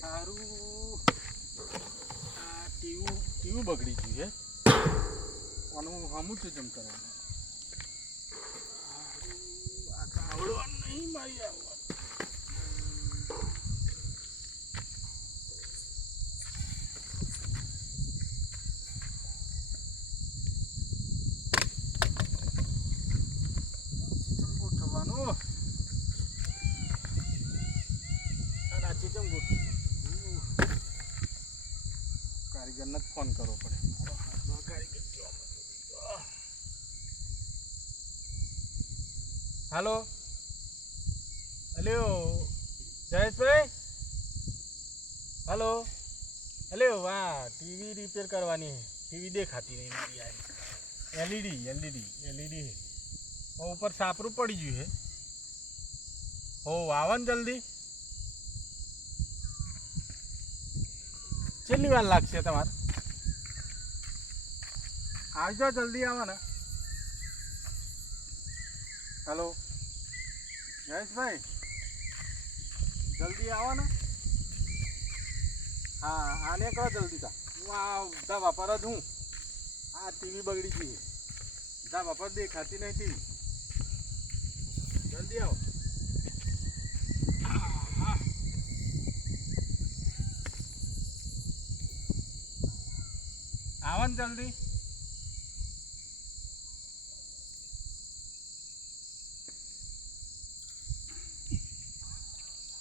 સારું આ ટીવું બગડી ગયું છે આનું હમું છે જમ કરવાનું આ આવડવાનું નહીં મારી આવવાનું કારીગરને જ ફોન કરવો પડે મારો હાથમાં કારીગર હાલો હલ્યો જયેશભાઈ હલો હલ્યો વાહ ટીવી રિપેર કરવાની है टीवी દેખાતી નહીં મારી આ એલઈડી ઉપર સાપરું પડી ગયું છે હો આવો ને જલ્દી કેટલી વાર લાગશે તમારે આવજો જલ્દી આવો ને હેલો જયેશભાઈ જલ્દી આવો ને હા આને કરો જલ્દી તા હું આ ધાબા પર જ હું આ ટીવી બગડી ગઈ ધાબા પર દેખાતી નહીં ટીવી જલ્દી આવો આવો ને જલ્દી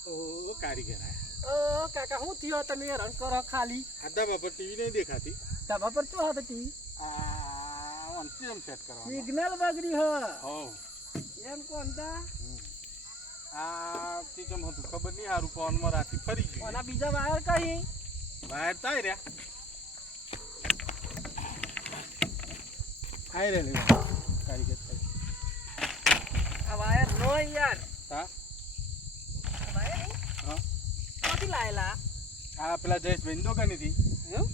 ઓ કારીગર આયા કાકા હું થયો તમે હેરાન કરો ખાલી આ ધાબા પર ટીવી નહીં દેખાતી ધાબા પર શું હતું ટીવી આ એમ સેટ કરવાનું સિગ્નલ બગડી હ હો એમ કોણતા આ ચીજમ હતું ખબર નહીં હારું પવનમાં રાતી ફરી ગયું ઓના બીજા વાયર કઈ વાયર તાય રહ્યા આય રે લે કારીગર આ વાયર નો યાર હા વાયર હા ક્યાંથી લાયેલા આ પેલા જયેશભાઈ દુકાનેથી હા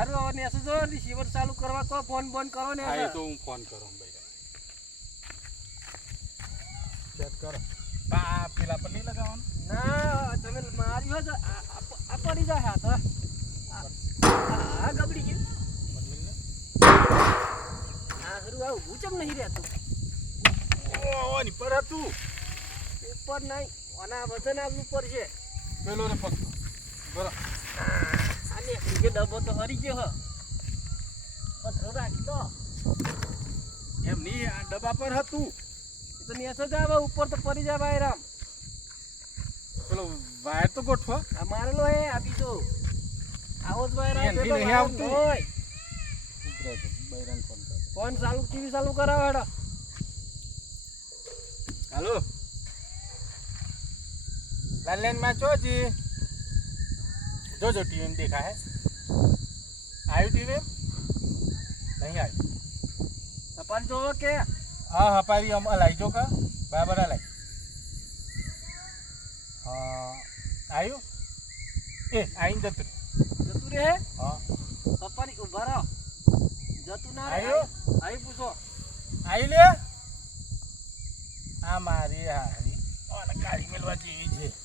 અરે હવે ને જો રિસીવર ચાલુ કરવા કો ફોન બંધ કરો ને હા એ તો હું ફોન કરું ભાઈ ચેક કરો આ પેલા પર નહીં લગાવવાનું ના તમે મારી હો આ પડી જાય હાથ આ ગબડી ગયું આ હરું આ ઊભું ચમ નહીં રહેતું ઓ ની પર હતું ઉપર નહીં આના વજન આવવું પડશે પેલો ને પકડો બરો આને કે ડબ્બો તો હરી ગયો હ પથરો રાખી દો એમ નહીં આ ડબ્બા પર હતું તો નેસો જ આવે ઉપર તો પડી જાય ભાઈરામ પેલો વાયર તો ગોઠવો આ મારેલો હે આ બીજો આવો જ ભાઈરામ એનથી પેલો નહીં આવતું. હોય ઉતરે છે બૈરાન ફોન કરે ફોન ચાલુ ટીવી ચાલુ કરાવો હેડો હાલો લાલન માં ચોજી જોજો ટીવી में देखा है आयु टीवी नहीं आयु તપાસ જોવો કે हाँ हपारी हम अलाई जो का बराबर अलाई हाँ आयु ए आई जतु જતું રે हाँ પપ્પાની ઉભા રહો જતું ના રે આયો? આઈ પૂછો आई ले आ मारी हारी और गाड़ी मिलवा जेवी छे